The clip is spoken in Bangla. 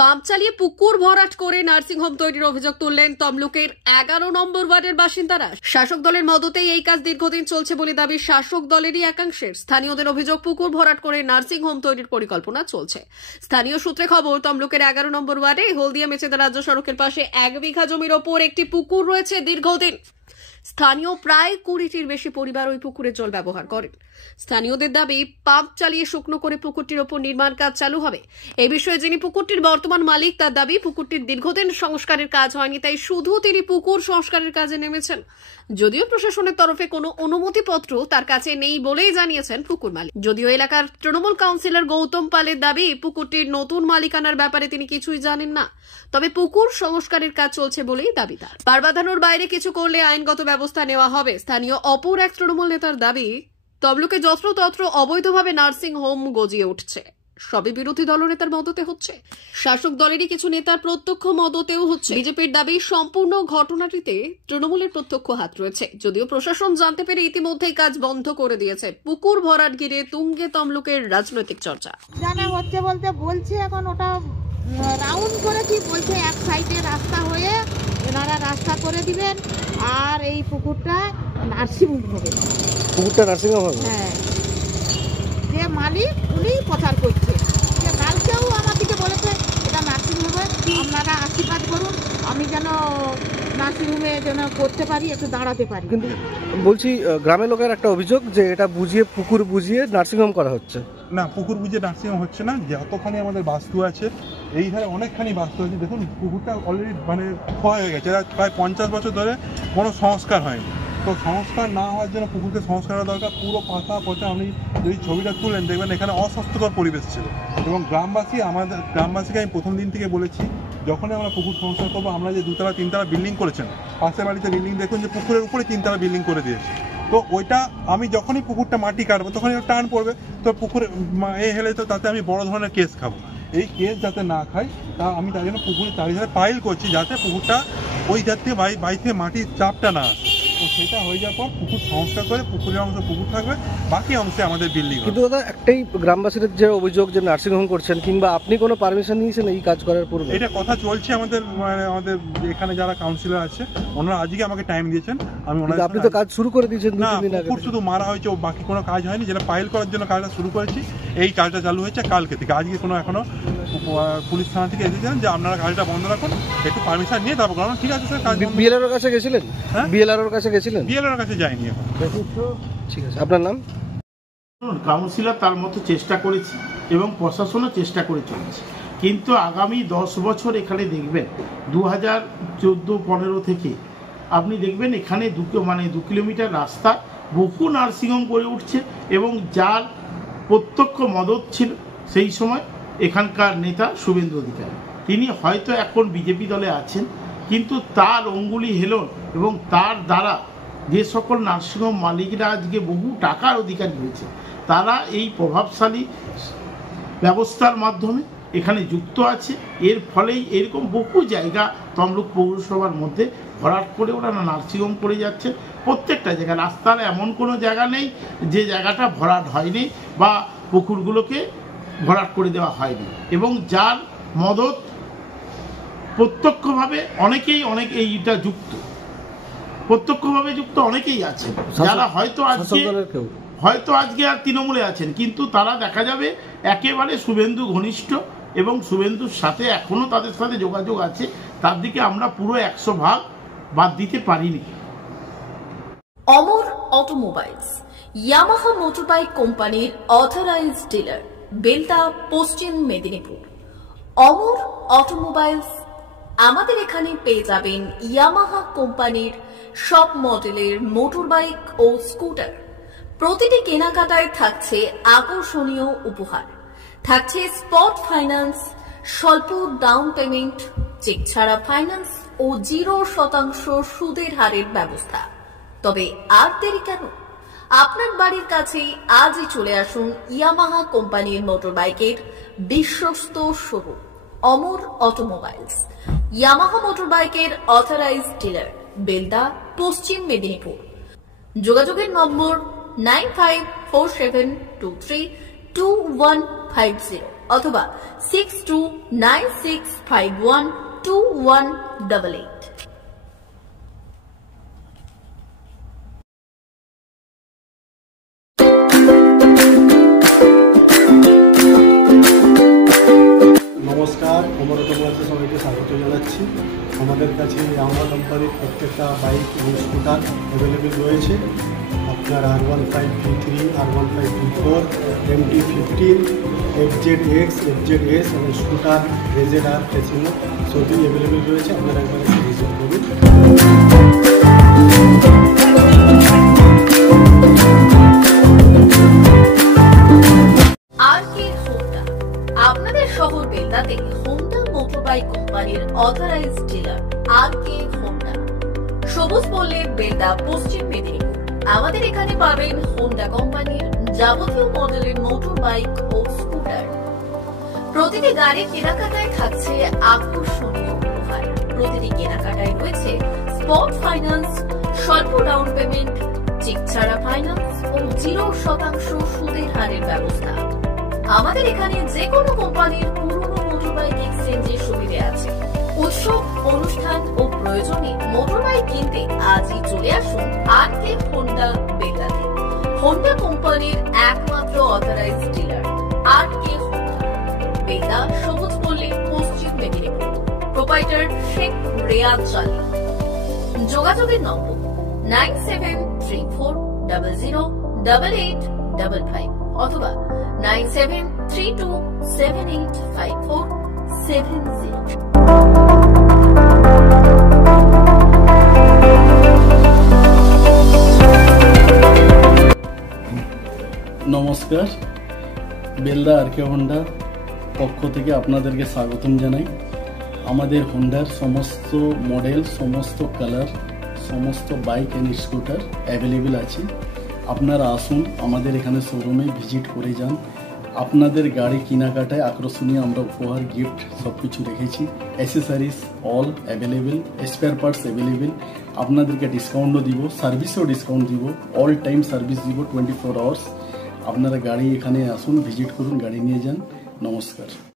পাম্প চালিয়ে পুকুর ভরাট করে নার্সিংহোম তৈরির অভিযোগ তুললেন তমলুকের 11 নম্বর ওয়ার্ডের বাসিন্দারা। শাসক দলের মদতেই এই কাজ দীর্ঘদিন চলছে বলে দাবি শাসক দলেরই একাংশের। স্থানীয়দের অভিযোগ, পুকুর ভরাট করে নার্সিংহোম তৈরির পরিকল্পনা চলছে। স্থানীয় সূত্রে খবর, তমলুকের 11 নম্বর ওয়ার্ডে হলদিয়া মেচেদা রাজ্য সড়কের পাশে 1 বিঘা জমির ওপর একটি পুকুর রয়েছে দীর্ঘদিন। স্থানীয় প্রায় 20টির বেশি পরিবার ওই পুকুরের জল ব্যবহার করেন। স্থানীয়দের দাবি, পাম্প চালিয়ে শুকনো করে পুকুরটির ওপর নির্মাণ কাজ চালু হবে। এই বিষয়ে যিনি পুকুরটির বর্তমান মালিক, তার দাবি পুকুরটির দীর্ঘদিন সংস্কারের কাজ হয়নি, তাই শুধু তিনি পুকুর সংস্কারের কাজে নেমেছেন। যদিও প্রশাসনের তরফে কোনো অনুমতিপত্র তার কাছে নেই বলেই জানিয়েছেন পুকুর মালিক। যদিও এলাকার তৃণমূল কাউন্সিলর গৌতম পালের দাবি, পুকুরটির নতুন মালিকানার ব্যাপারে তিনি কিছুই জানেন না, তবে পুকুর সংস্কারের কাজ চলছে বলেই দাবি তার। পার বাঁধানোর বাইরে কিছু করলে আইনগত ব্যবস্থা নেওয়া হবে। স্থানীয় অপর এক তৃণমূল নেতার দাবি, তমলুকে যত্রতত্র অবৈধভাবে নার্সিং হোম গজিয়ে উঠছে, সবই বিরোধী দলনেতার মদতে হচ্ছে। শাসক দলেরই কিছু নেতার প্রত্যক্ষ মদতেও হচ্ছে। বিজেপির দাবি, সম্পূর্ণ ঘটনাটিতে তৃণমূলের প্রত্যক্ষ হাত রয়েছে। যদিও প্রশাসন জানতে পেরে ইতিমধ্যেই কাজ বন্ধ করে দিয়েছে। পুকুর ভরাট ঘিরে তুঙ্গে তমলুকের রাজনৈতিক চর্চা। জানা হচ্ছে বলতে বলছে, এখন ওটা রাউন্ড করে কি বলছে, এক সাইডে রাস্তা হয়ে এনারা রাস্তা করে দিবেন, আর এই পুকুরটা নার্সিংহোম হবে। পুকুরটা নার্সিংহোম হবে? হ্যাঁ, যে মালিক উনি প্রচার করছে। কালকেও আমাদেরকে বলেছে এটা নার্সিংহোম হবে, আপনারা আশীর্বাদ করুন আমি যেন নার্সিংহোমে যেন করতে পারি, একটু দাঁড়াতে পারি। কিন্তু বলছি, গ্রামের লোকের একটা অভিযোগ যে এটা বুঝিয়ে, পুকুর বুঝিয়ে নার্সিংহোম করা হচ্ছে। না, পুকুর বুঝিয়ে নার্সিংহোম হচ্ছে না। যতখানি আমাদের বাস্তু আছে, এই ধারে অনেকখানি বাস্তু আছে। দেখুন, পুকুরটা অলরেডি ক্ষয় হয়ে গেছে। প্রায় 50 বছর ধরে কোনো সংস্কার হয়নি। তো সংস্কার না হওয়ার জন্য পুকুরকে সংস্কার করা দরকার। পুরো পাতা পচা, আপনি যদি ছবিটা তুলেন দেখবেন এখানে অস্বাস্থ্যকর পরিবেশ ছিল। এবং গ্রামবাসীকে আমি প্রথম দিন থেকে বলেছি, যখনই আমরা পুকুর সংস্কার করবো, আমরা যে 2তলা 3তলা বিল্ডিং করেছেন, পাশের বাড়িতে বিল্ডিং দেখুন যে পুকুরের উপরে 3তলা বিল্ডিং করে দিয়েছে। তো ওইটা আমি যখনই পুকুরটা মাটি কাটবো তখনই টান পড়বে, তো পুকুরে হেলে তো তাতে আমি বড় ধরনের কেস খাবো। এই কেস যাতে না খাই, তা আমি তার জন্য পুকুরের চারিধারে পাইল করছি, যাতে পুকুরটা ওই ধার থেকে বাড়ি থেকে মাটির চাপটা না আসে। তো সেটা হয়ে যাওয়ার পর পুকুর সংস্কার করে পুকুরের অংশ পুকুর থাকবে, বাকি অংশে আমাদের বিল্ডিং। কিন্তু দাদা, একটাই গ্রামবাসীদের যে অভিযোগ যে নার্সিংহোম করছেন, কিংবা আপনি কোনো পারমিশন নিয়েছেন এই কাজ করার পূর্বে? এটা কথা চলছে আমাদের এখানে যারা কাউন্সিলর আছে, ওনারা আজকে আমাকে টাইম দিয়েছেন। আপনি তো কাজ শুরু করে দিয়েছেন। না, পুকুর শুধু মারা হয়েছে, বাকি কোনো কাজ হয়নি। যেটা পাইল করার জন্য কাজটা শুরু করেছি, এই কাজটা চালু হয়েছে কালকে থেকে। আজকে কোনো এখনো পুলিশ থানা থেকে এসেছেন যে আপনারা কাজটা বন্ধ রাখুন, একটু পারমিশন নিয়ে তারপর। ঠিক আছে স্যার, কাজ বিএলআর কাছে গেছিলেন? হ্যাঁ, বিএলআর কাছে গেছিলেন? বিএলআর কাছে যাইনি এখন। ঠিক আছে, আপনার নাম? কাউন্সিলর তার মতো চেষ্টা করেছি এবং প্রশাসনও চেষ্টা করে চলেছে, কিন্তু আগামী 10 বছর এখানে দেখবেন 2014-15 থেকে আপনি দেখবেন এখানে 2 কিলোমিটার রাস্তা বহু নার্সিংহোম গড়ে উঠছে, এবং যার প্রত্যক্ষ মদত ছিল সেই সময় এখানকার নেতা শুভেন্দু অধিকারী। তিনি হয়তো এখন বিজেপি দলে আছেন, কিন্তু তার অঙ্গুলি হেলন এবং তার দ্বারা যে সকল নার্সিংহোম মালিকরা আজকে বহু টাকার অধিকারী হয়েছে, তারা এই প্রভাবশালী ব্যবস্থার মাধ্যমে এখানে যুক্ত আছে। এর ফলেই এরকম বহু জায়গা তমলুক পৌরসভার মধ্যে ভরাট করে ওরা নার্সিংহোম করে যাচ্ছে। প্রত্যেকটা জায়গায় রাস্তার এমন কোনো জায়গা নেই যে জায়গাটা ভরাট হয়নি বা পুকুরগুলোকে ভরাট করে দেওয়া হয়নি, এবং যার মদত প্রত্যক্ষভাবে এইটা যুক্ত, প্রত্যক্ষভাবে যুক্ত অনেকেই আছেন, যারা হয়তো আজকে আর তৃণমূলে আছেন, কিন্তু তারা দেখা যাবে একেবারে শুভেন্দু ঘনিষ্ঠ এবং শুভেন্দুর সাথে এখনো তাদের সাথে যোগাযোগ আছে। তার দিকে আমরা পুরো 100 ভাগ বাদ দিতে পারিনি। অমর অটোমোবাইলস, ইয়ামাহা মোটরবাইক কোম্পানির অথরাইজড ডিলার, বেলদা, পশ্চিম মেদিনীপুর। অমর অটোমোবাইলস, আমাদের এখানে পেয়ে যাবেন ইয়ামাহা কোম্পানির সব মডেলের মোটরবাইক ও স্কুটার। প্রতিটি কেনাকাটায় থাকছে আকর্ষণীয় উপহার, থাকছে স্পট ফাইন্যান্স, স্বল্প ডাউন পেমেন্ট, চেক ছাড়া ফাইন্যান্স ও 0% সুদের হারের ব্যবস্থা। তবে আর দেরি কেন? আপনার বাড়ির কাছেই আজই চলে আসুন ইয়ামাহা কোম্পানির মোটরবাইকের বিশ্বস্ত শোরুম অমর অটোমোবাইলস, ইয়ামাহা মোটরবাইকের অথরাইজড ডিলার, বেলদা, পশ্চিম মেদিনীপুর। যোগাযোগের নম্বর 9547232150। অথবা 6296512188। নমস্কার, অমর অটোমোবাইলসে সবাইকে স্বাগত জানাচ্ছি। আমাদের কাছে ইয়ামাহা কোম্পানির প্রত্যেকটা বাইক এবং স্কুটার অ্যাভেলেবেল রয়েছে। আপনার R15V3, R15V4, MT15, FZX, FZS এবং স্কুটার RZR ফেসিনো সবই অ্যাভেলেবেল রয়েছে। আপনারা একবার এসে ভিজিট করুন। আপনাদের শহর বেলদাতে হোন্ডা মোটরবাইক কোম্পানির অথরাইজড ডিলার RK হোন্ডা, সবুজ পল্লী, বেলদা, পশ্চিম মেদিনীপুর। আমাদের এখানে পাবেন হোন্ডা কোম্পানির যাবতীয় মডেলের মোটর বাইক ও স্কুটার। প্রতিটি গাড়ির কেনাকাটায় থাকছে আকর্ষণীয় উপহার। প্রতিটি কেনাকাটায় রয়েছে স্পট ফাইন্যান্স, স্বল্প ডাউন পেমেন্ট, চেক ছাড়া ফাইন্যান্স ও 0% সুদের হারের ব্যবস্থা। আমাদের এখানে যে কোনো কোম্পানির পুরনো মোটরবাইক এক্সচেঞ্জের সুবিধা আছে। উৎসব, অনুষ্ঠান ও প্রয়োজনে মোটরবাইক কিনতে আজই চলে আসুন RK হোন্ডা বেলদাতে। হোন্ডা কোম্পানির একমাত্র authorised dealer RK Honda, Belda, সবুজ পল্লী, পশ্চিম মেদিনীপুর। প্রোপাইটার শেখ রেয়াদ চালি। যোগাযোগের নম্বর 9734008855 অথবা 9732785470। নমস্কার, বেলদা RK হোন্ডা পক্ষ থেকে আপনাদেরকে স্বাগতম জানাই। আমাদের হোন্ডার সমস্ত মডেল, সমস্ত কালার, সমস্ত বাইক অ্যান্ড স্কুটার অ্যাভেলেবেল আছে। আপনারা আসুন, আমাদের এখানে শোরুমে ভিজিট করে যান। আপনাদের গাড়ি কেনাকাটায় আকর্ষণীয় আমরা উপহার, গিফট সব কিছু রেখেছি। Accessories all available, spare parts available. আপনাদেরকে ডিসকাউন্টও দিব, সার্ভিসেও ডিসকাউন্ট দিব, অল টাইম সার্ভিস দিব 24 আওয়ার্স। আপনারা গাড়ি এখানে আসুন, ভিজিট করুন, গাড়ি নিয়ে যান। নমস্কার।